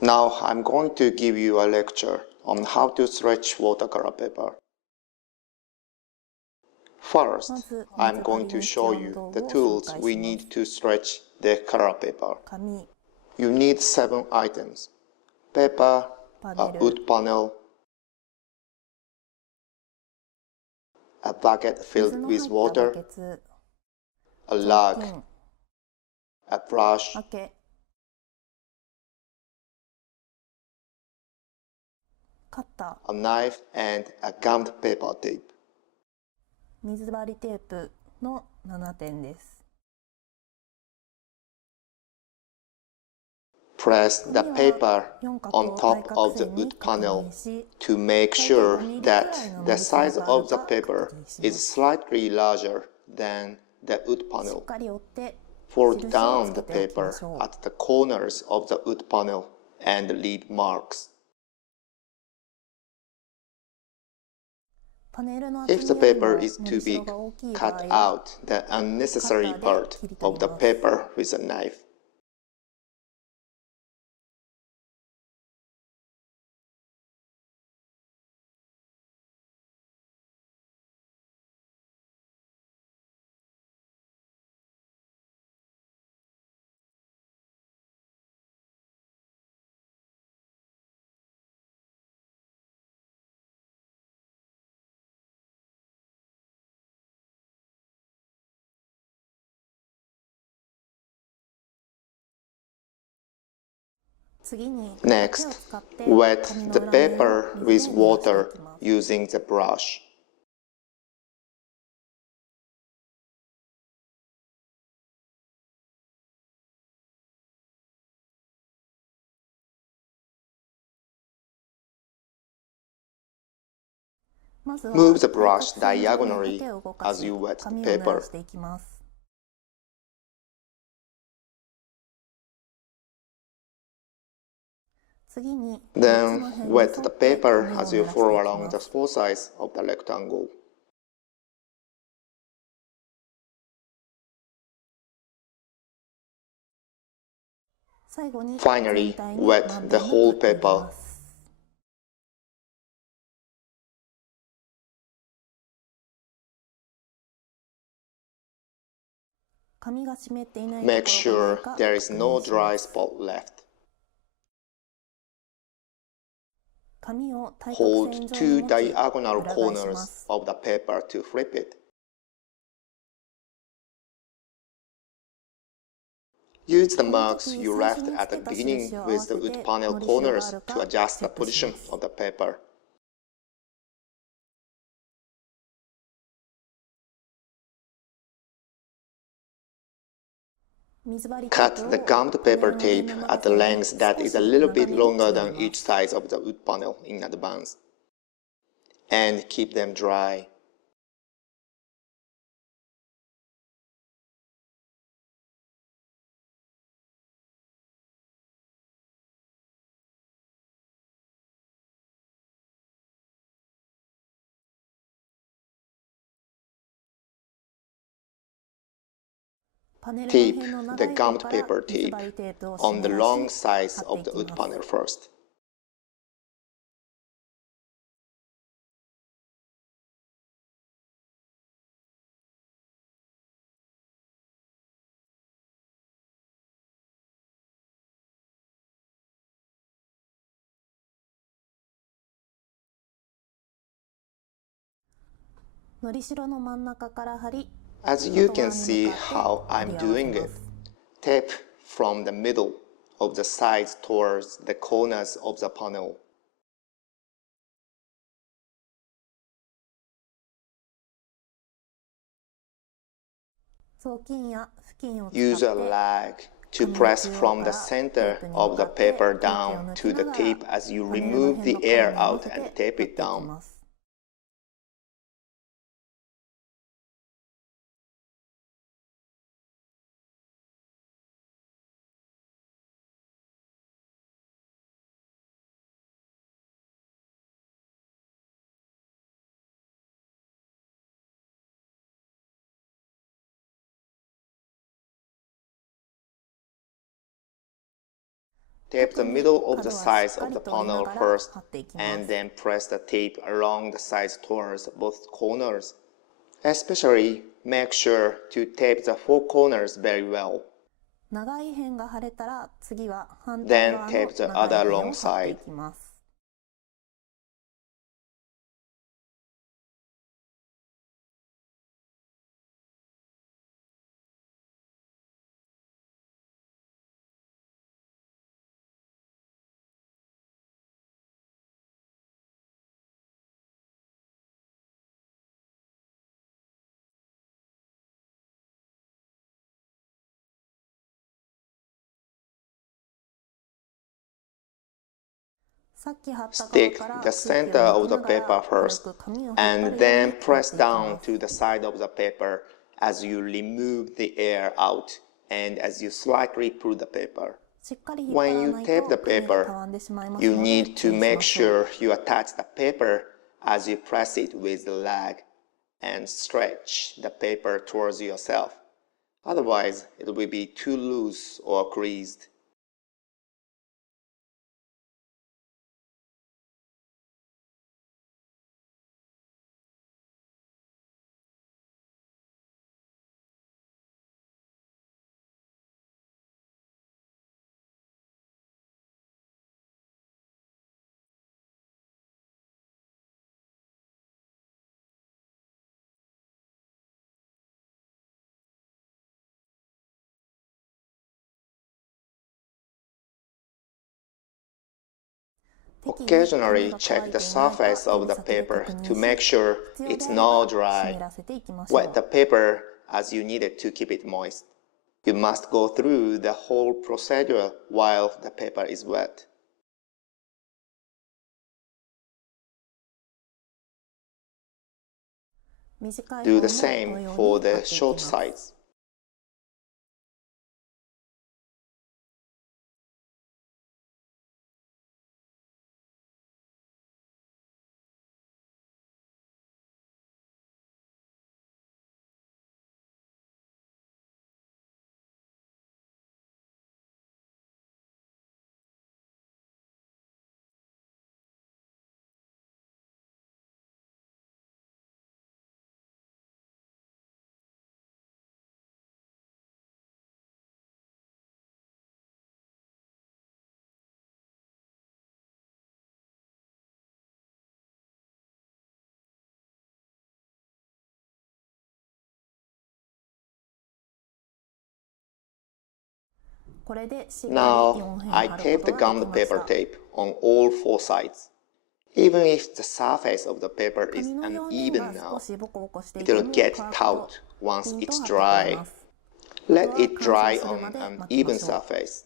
Now I'm going to give you a lecture on how to stretch watercolor paper. First, I'm going to show you the tools we need to stretch the color paper. You need 7 items: paper, a wood panel, a bucket filled with water, a log, a brush, a knife, and a gummed paper tape. 水張りテープの7点です。Press the paper on top of the wood panel to make sure that the size of the paper is slightly larger than the wood panel. Fold down the paper at the corners of the wood panel and leave marks. If the paper is too big, cut out the unnecessary part of the paper with a knife. Next, wet the paper with water using the brush. Move the brush diagonally as you wet the paper. Then wet the paper as you follow along the 4 sides of the rectangle. Finally, wet the whole paper. Make sure there is no dry spot left. Hold 2 diagonal corners of the paper to flip it. Use the marks you left at the beginning with the wood panel corners to adjust the position of the paper. Cut the gummed paper tape at a length that is a little bit longer than each side of the wood panel in advance, and keep them dry. Tape the gummed paper tape on the long sides of the wood panel first. As you can see how I'm doing it, tape from the middle of the sides towards the corners of the panel. Use a rag to press from the center of the paper down to the tape as you remove the air out and tape it down. Tape the middle of the 角は sides しっか of り the と折りな panel がら first 貼っていきま and す。 then press the tape along the sides towards both corners. Especially make sure to tape the four corners very well. 長い辺が貼れたら次は反対 Then 側の tape the 長い other 辺 long を貼ってい side. きます。さっき貼った側 Stick から the 空気を center 抜 of き the ながら paper 軽 first く紙を引っ張る and ように then 貼ってい press きま down す。 to the side of the paper as you remove the air out and as you slightly pull the paper. しっかり引っ張 When ら you ない tape と the 紙が paper, たわんでしまいます you ので need 注 to 意し make ましょう。 sure you attach the paper as you press it with the leg and stretch the paper towards yourself. Otherwise, it will be too loose or creased. Occasionally check the surface of the paper to make sure it's not dry. Wet the paper as you need it to keep it moist. You must go through the whole procedure while the paper is wet. Do the same for the short sides. Now, I tape the gummed paper tape on all four sides. Even if the surface of the paper is uneven now, it will get taut once it's dry. Let it dry on an even surface.